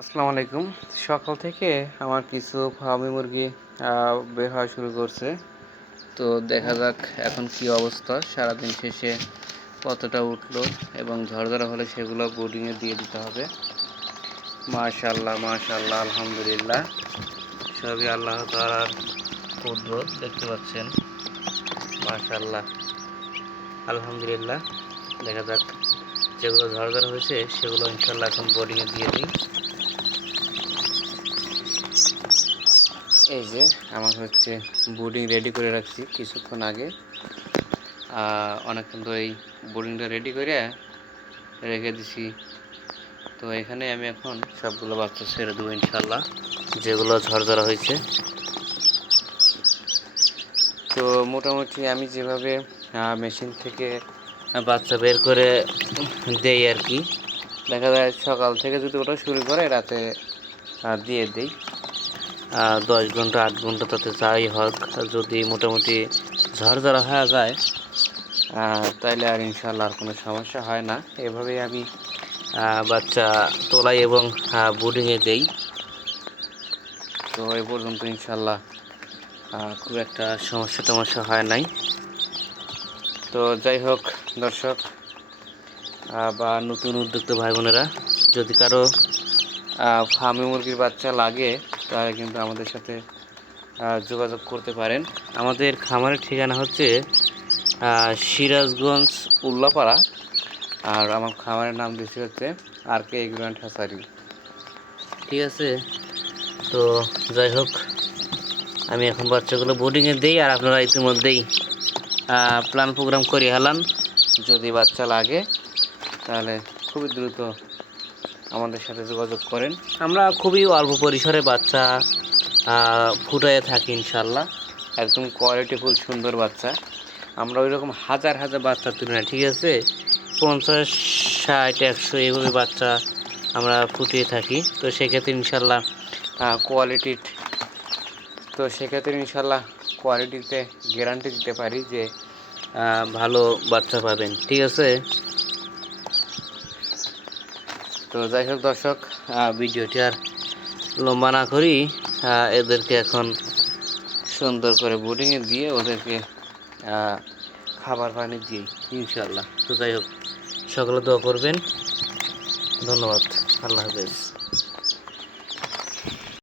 আসসালামু আলাইকুম। সকাল থেকে আমার কিছু ফার্মি মুরগি বের হওয়া শুরু করছে। তো দেখা যাক এখন কি অবস্থা। সারাদিন শেষে কতটা উঠল এবং ঝরঝরা হলে সেগুলো বোর্ডিংয়ে দিয়ে দিতে হবে। মাশাল্লাহ মাশাল্লাহ আলহামদুলিল্লাহ। সবই আল্লাহ তাআলার কুদরত, দেখতে পাচ্ছেন। মাশাল্লাহ আলহামদুলিল্লাহ। দেখা যাক যেগুলো ঝরঝরা হয়েছে, সেগুলো ইনশাল্লাহ এখন বোর্ডিংয়ে দিয়ে দিই। এই যে, আমার হচ্ছে বোর্ডিং রেডি করে রাখছি কিছুক্ষণ আগে। অনেকক্ষণ তো এই বোর্ডিংটা রেডি করে রেখে দিছি। তো এখানে আমি এখন সবগুলো বাচ্চা ছেড়ে দেবো ইনশাল্লাহ যেগুলো ঝরঝরা হয়েছে। তো মোটামুটি আমি যেভাবে মেশিন থেকে বাচ্চা বের করে দেই আর কি। দেখা যায় সকাল থেকে যদি ওটা শুরু করে, রাতে দিয়ে দেই। দশ ঘণ্টা, আট ঘণ্টা তাতে যাই হোক। যদি মোটামুটি ঝরঝরা হয়ে যায় তাইলে আর ইনশাল্লাহ আর কোনো সমস্যা হয় না। এভাবেই আমি বাচ্চা তোলাই এবং বোর্ডিংয়ে দেই। তো এ পর্যন্ত ইনশাল্লাহ খুব একটা সমস্যা টমস্যা হয় নাই। তো যাই হোক, দর্শক বা নতুন উদ্যোক্তা ভাই বোনেরা, যদি কারও ফার্মি মুরগির বাচ্চা লাগে তাহলে কিন্তু আমাদের সাথে যোগাযোগ করতে পারেন। আমাদের খামারের ঠিকানা হচ্ছে সিরাজগঞ্জ উল্লাপাড়া। আর আমার খামারের নাম দিয়েছি হচ্ছে আর কে এগ্রিমেন্ট হাসারি ঠিক আছে। তো যাই হোক, আমি এখন বাচ্চাগুলো বোর্ডিংয়ে দিই আর আপনারা ইতিমধ্যেই প্ল্যান প্রোগ্রাম করে হেলান। যদি বাচ্চা লাগে, তাহলে খুবই দ্রুত আমাদের সাথে যোগাযোগ করেন। আমরা খুবই অল্প পরিসরে বাচ্চা ফুটাইয়ে থাকি ইনশাল্লাহ একদম কোয়ালিটিফুল সুন্দর বাচ্চা। আমরা ওই রকম হাজার হাজার বাচ্চা তুলি না ঠিক আছে? পঞ্চাশ ষাট একশো এভাবে বাচ্চা আমরা ফুটিয়ে থাকি। তো সেক্ষেত্রে ইনশাল্লাহ কোয়ালিটির তো সেক্ষেত্রে ইনশাল্লাহ কোয়ালিটিতে গ্যারান্টি দিতে পারি যে ভালো বাচ্চা পাবেন। ঠিক আছে? তো যাই হোক দর্শক ভিডিওটি আর লম্বা না করি এদেরকে এখন সুন্দর করে বোর্ডিংয়ে দিয়ে ওদেরকে খাবার পানি দিই ইনশাল্লাহ তো যাই হোক, সকলে দোয়া করবেন। ধন্যবাদ। আল্লাহ হাফেজ।